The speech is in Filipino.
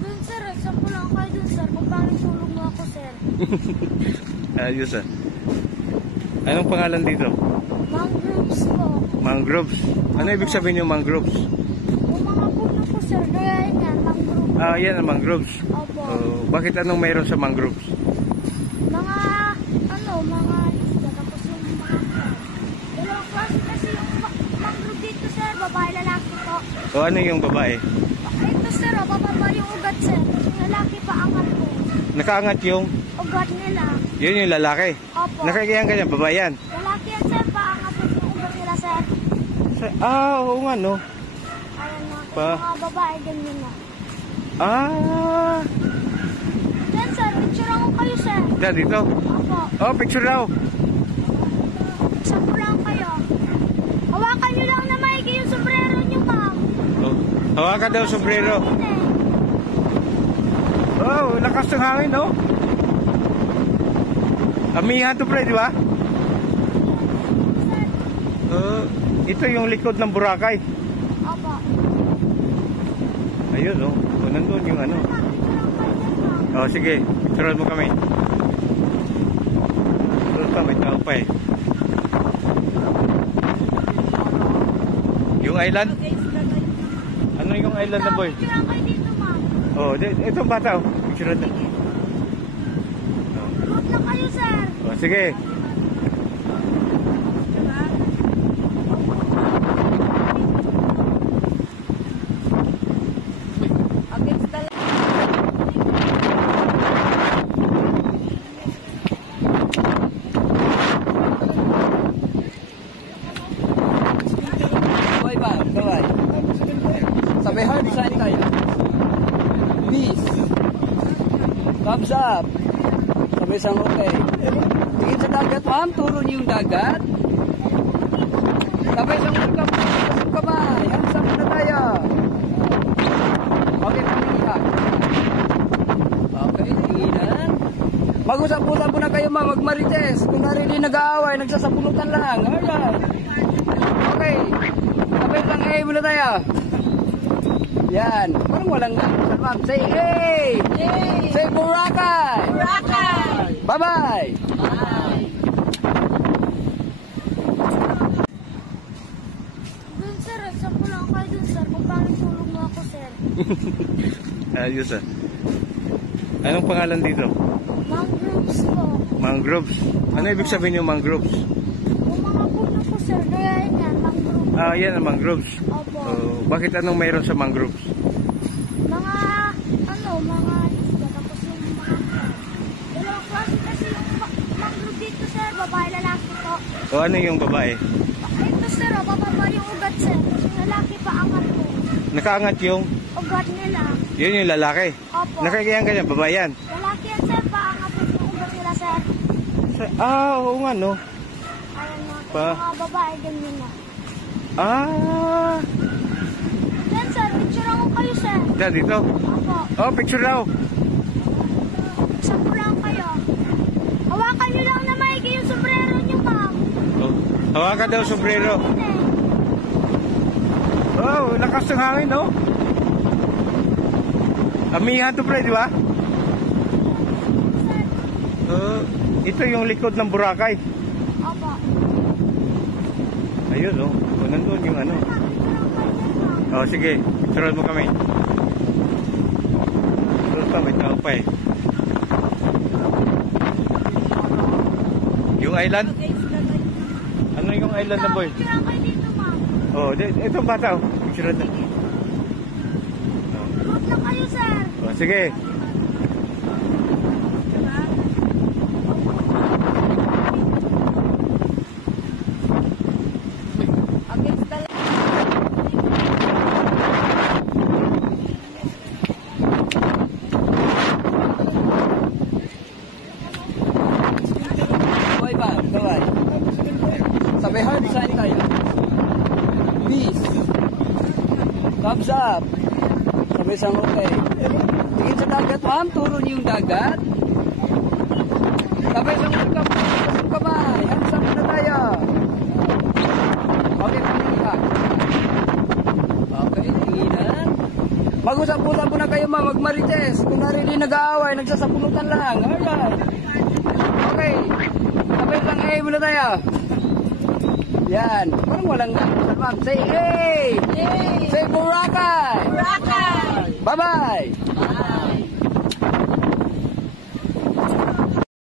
Dun sir, example lang kayo dun sir, kung paano tulog mo ako sir. Ayos ah. Anong pangalan dito? Mangroves po. Mangroves? Ano ibig sabihin yung mangroves? Yung mga puno po sir, kaya yan, mangroves. Ah, yan ang mangroves. Opo. Bakit anong mayroon sa mangroves? Mga, mga isda, tapos yung mga dalawang klase kasi yung mangrove dito sir, babae, lalaki po. O ano yung babae? Ito sir, bababa yung ugat sir, yung lalaki pa angat po. Nakaangat yung? Ugat nila. Yun yung lalaki? Opo. Nakakayang ganyan, babae yan? Lalaki yan sir, paangat po yung ugat nila sir. Oo nga no. Ayan na, Pa? mga babae, ganyan na. Ah. Yan sir, picture ako kayo sir. Dito? Opo. Oh, picture daw. Sampo lang kayo. Hawakan nyo lang na maigi yung sombrero nyo ma'am. Oh, hawakan daw sombrero. Oh, lakas ng hangin, no? Amihan to, pre, di ba? Ito yung likod ng Boracay. Opo. Ayun, no? O, nandun yung ano. Oh, sige. Picturean mo kami. Doon pa, may tao pa eh. Yung island? Ano yung island na boy? Picturean kayo dito ma'am. Oh, itong bata, oh. Picturean na. Good lang kayo sir. Oh, sige. Sabihan, saan tayo? Peace. Thumbs up. Sabay sang okay. Tingin sa dagat, ma'am. Turo niyo yung dagat. Sabay sang welcome. Pasok kamay. Hands up na tayo. Okay, pamilya. Okay, tinginan. Mag-usap-usap po na kayo, ma'am. Magmarites. Kung narinig nag-aaway, nagsasabunutan lang. Alright. Okay. Sabay sang A muna tayo. Yan. Parang walang nakusan, ma'am. Say hey! Yay! Say Boracay! Boracay! Bye-bye! Bye! Dun sir, example lang kayo dun sir, kung paano tulog mo ako sir. Ayos ah. Anong pangalan dito? Mangroves po. Mangroves? Ano ibig sabihin yung mangroves? Yung mga puno po sir, kaya yan, mangroves. Ah, yan ang mangroves. Opo. Bakit anong mayroon sa mangroves? Mga, mga isda, tapos yung mga dalawang klase kasi yung mangrove dito sir, babae, lalaki po. O ano yung babae? Ito sir, bababa yung ugat sir, yung lalaki pa angat po. Nakaangat yung? Ugat nila. Yun yung lalaki? Opo. Nakakayang ganyan, babae yan? Lalaki yan sir, paangat po yung ugat nila sir. Oo nga no. Ayan na, Pa? mga babae, ganyan na. Ah. Yan sir, picture ako kayo sir. Dito? Opo. Oh, picture daw. Sampo lang kayo. Hawakan nyo lang na maigi yung sombrero nyo ma'am. Oh, hawakan daw sombrero. Oh, lakas ng hangin, no? Amihan to, pre, di ba? Ito yung likod ng Boracay. Opo. Ayun, no? O, nandun yung ano. Oh, sige. Picturean mo kami. Doon pa, may tao pa eh. Yung island? Ano yung island na boy? Picture kayo dito ma'am. Oh, itong bata, oh. Picturean na. Good lang kayo sir. Oh, sige. Bye-bye. Sabihan, saan tayo? Peace. Thumbs up. Sabay sang okay. Tingin sa dagat, ma'am. Turo niyo yung dagat. Sabay sang welcome. Pasok kamay. Hands up na tayo. Okay, pamilya. Okay, tinginan. Mag-usap-usap muna kayo ma'am, magmarites. Kunwari di nag-aaway, nagsasabunutan lang. Alright. Okay. Sabay lang eh muna tayo. Yan. Parang walang gano'n ma'am. Say hey! Yay! Say Boracay! Boracay! Bye-bye! Bye!